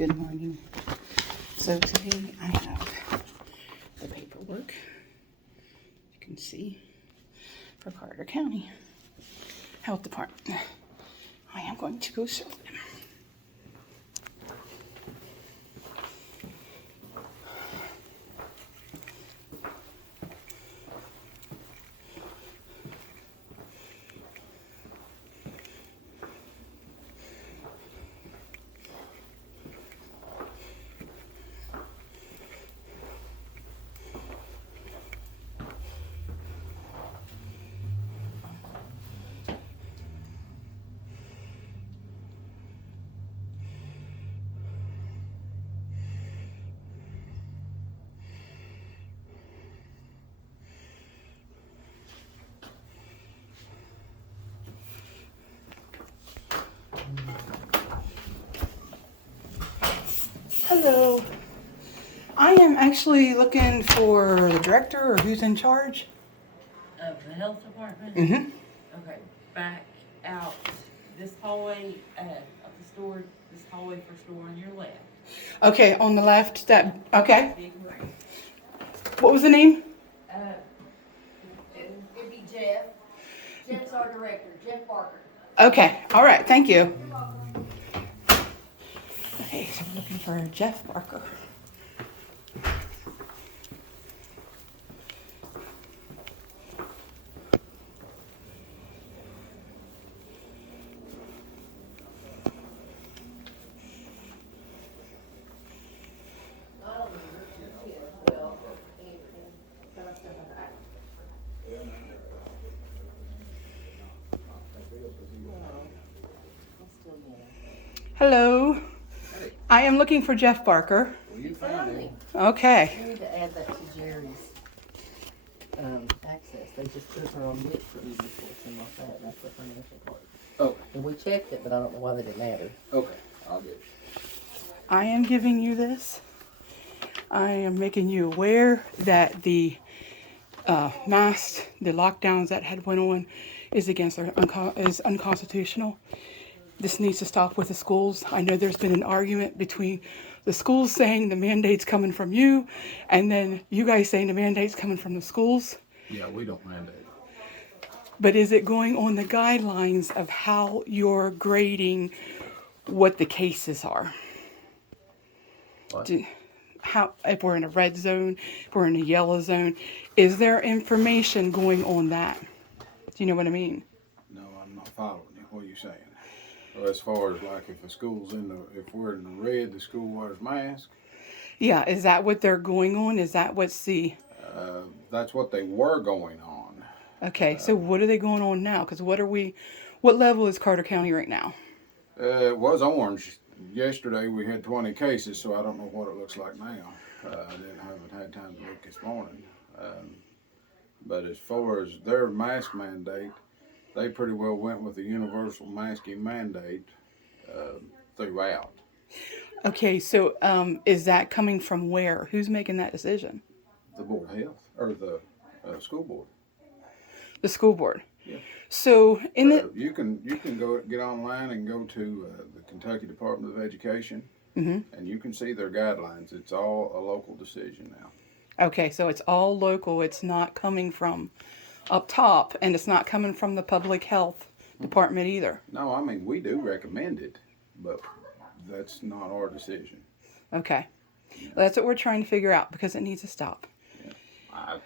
Good morning. So today I have the paperwork, you can see, for Carter County Health Department. I am going to go show them. Hello. I am actually looking for the director or who's in charge. Of the health department? Mm-hmm. Okay, back out this hallway, of the store, this hallway for store on your left. Okay, on the left, that, okay. Big room. What was the name? It'd be Jeff. Jeff's our director, Jeff Barker. Okay, all right, thank you. Okay, so we're looking for Jeff Barker. Hello. I am looking for Jeff Barker. You found me. Okay. You need to add that to Jerry's access. They just put her on WIC for easy reports and like that. That's the financial part. Okay. And we checked it, but I don't know why they didn't add her. Okay, I'll get it. I am giving you this. I am making you aware that the mask, the lockdowns that had went on, is is unconstitutional. This needs to stop with the schools. I know there's been an argument between the schools saying the mandate's coming from you, and then you guys saying the mandate's coming from the schools. Yeah, we don't mandate. But is it going on the guidelines of how you're grading what the cases are? What? How, if we're in a red zone, if we're in a yellow zone, is there information going on that? Do you know what I mean? No, I'm not following you. What are you saying? Well, as far as like if a school's if we're in the red, the school wears mask. Yeah, is that what they're going on? Is that what's the... That's what they were going on. Okay, so what are they going on now? Because what level is Carter County right now? It was orange. Yesterday we had 20 cases, so I don't know what it looks like now. Haven't had time to look this morning. But as far as their mask mandate, they pretty well went with the universal masking mandate throughout. Okay, so is that coming from where? Who's making that decision? The Board of Health, or the school board. The school board. Yeah. So You can go get online and go to the Kentucky Department of Education, and you can see their guidelines. It's all a local decision now. Okay, so it's all local. It's not coming from up top, and it's not coming from the public health department either. No, I mean, we do recommend it, but that's not our decision. Okay. Well, that's what we're trying to figure out because it needs to stop. Yeah.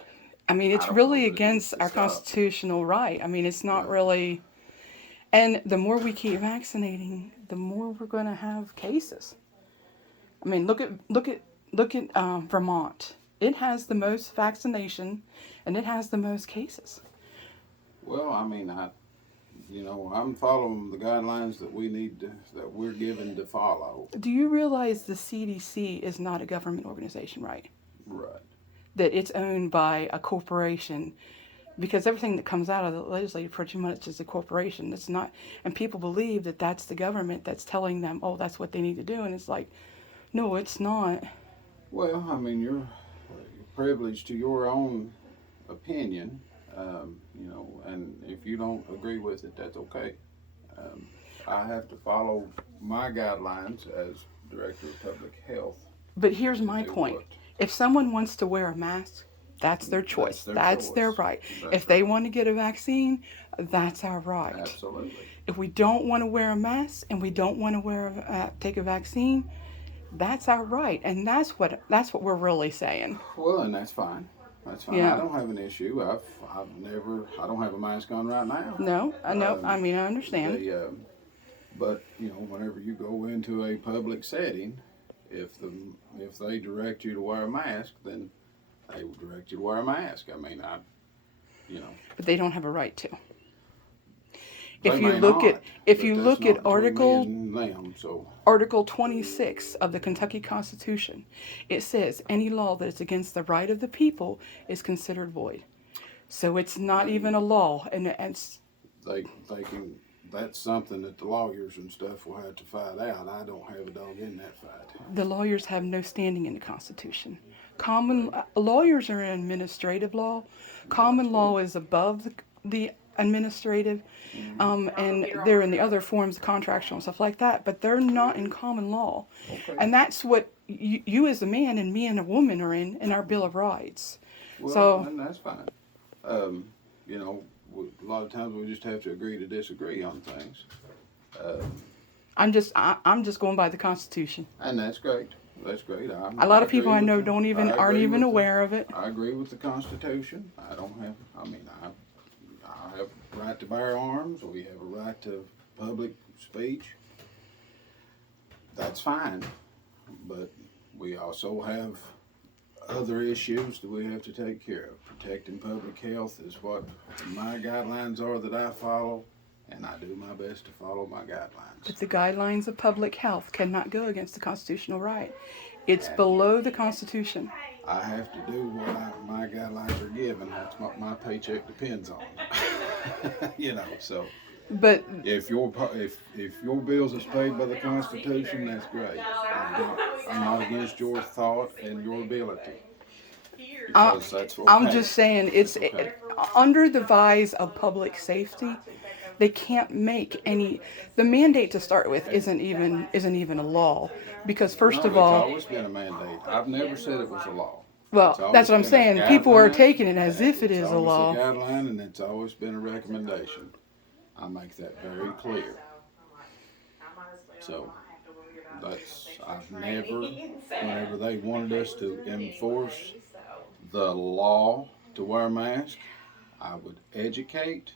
I mean, it's I don't really know that it against needs to our stop. constitutional right. I mean, it's not really. And the more we keep vaccinating, the more we're going to have cases. I mean, look at Vermont. It has the most vaccination, and it has the most cases. Well, I mean, I'm following the guidelines that that we're given to follow. Do you realize the CDC is not a government organization, right? Right. That it's owned by a corporation, because everything that comes out of the legislature pretty much is a corporation. It's not, and people believe that that's the government that's telling them, oh, that's what they need to do, and it's like, no, it's not. Well, I mean, you're privileged to your own opinion, and if you don't agree with it, that's okay. I have to follow my guidelines as director of public health. But here's my do point. what? If someone wants to wear a mask, that's their choice. That's their choice. right. That's If they right. want to get a vaccine, that's our right. Absolutely. If we don't want to wear a mask and we don't want to take a vaccine, that's our right. And that's what we're really saying. Well, and that's fine. That's fine. Yeah. I don't have an issue. I don't have a mask on right now. No, I know. I mean, I understand. But you know, whenever you go into a public setting, if they direct you to wear a mask, then they will direct you to wear a mask. I mean, But they don't have a right to. they If you may look not, at if but you that's look not at between Article me and them, so Article 26 of the Kentucky Constitution, it says any law that is against the right of the people is considered void. So it's not even a law, and it's they can. That's something that the lawyers and stuff will have to fight out. I don't have a dog in that fight. the lawyers have no standing in the Constitution. Lawyers are in administrative law. Common law is above the administrative, and they're in the other forms, contractual and stuff like that. But they're not in common law, Okay. and that's what you as a man and me and a woman are in our Bill of Rights. Well, So- and that's fine. You know, a lot of times we just have to agree to disagree on things, I'm just going by the Constitution. and that's great. That's great. A lot of people I know aren't even aware of it. I agree with the Constitution. I don't have. I mean, I have a right to bear arms. We have a right to public speech. That's fine, but we also have other issues that we have to take care of. Protecting public health is what my guidelines are that I follow, and I do my best to follow my guidelines. But the guidelines of public health cannot go against the constitutional right. It's below the Constitution. I have to do what my guidelines are given. That's what my paycheck depends on. You know, so But if your bills is paid by the Constitution, that's great. I'm not against your thought and your ability. Because that's okay. I'm just saying, it's That's okay. under the vise of public safety. They can't make any. The mandate to start with isn't even a law, because first No, of all, it's always been a mandate. I've never said it was a law. well, It's always that's what I'm been a saying. People are guideline. taking it as if it It's is a always law. guideline, and it's always been a recommendation. I make that very clear. So I've never, whenever they wanted us to enforce the law to wear a mask, I would educate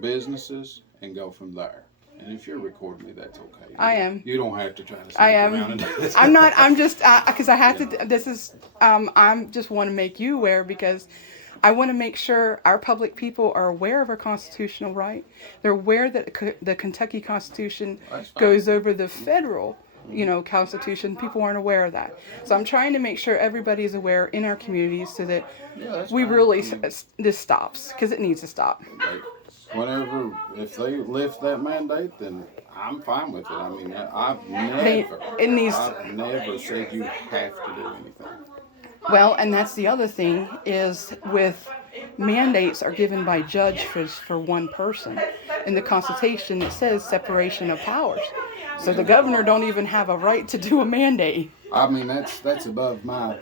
businesses and go from there. And if you're recording me, that's okay. I am. You don't have to try to sneak I am. around and do this. I'm not. I'm just because I have to. This is. I'm just want to make you aware because I want to make sure our public people are aware of our constitutional right. They're aware that the Kentucky Constitution That's fine. goes over the federal, Constitution. People aren't aware of that. So I'm trying to make sure everybody is aware in our communities so that Yeah, that's we fine. really I mean, this stops because it needs to stop. if they lift that mandate, then I'm fine with it. I mean, I've it needs- never said you have to do anything. Well, and that's the other thing is with mandates are given by judge for one person. In the Constitution, it says separation of powers. So the governor don't even have a right to do a mandate. I mean, that's above my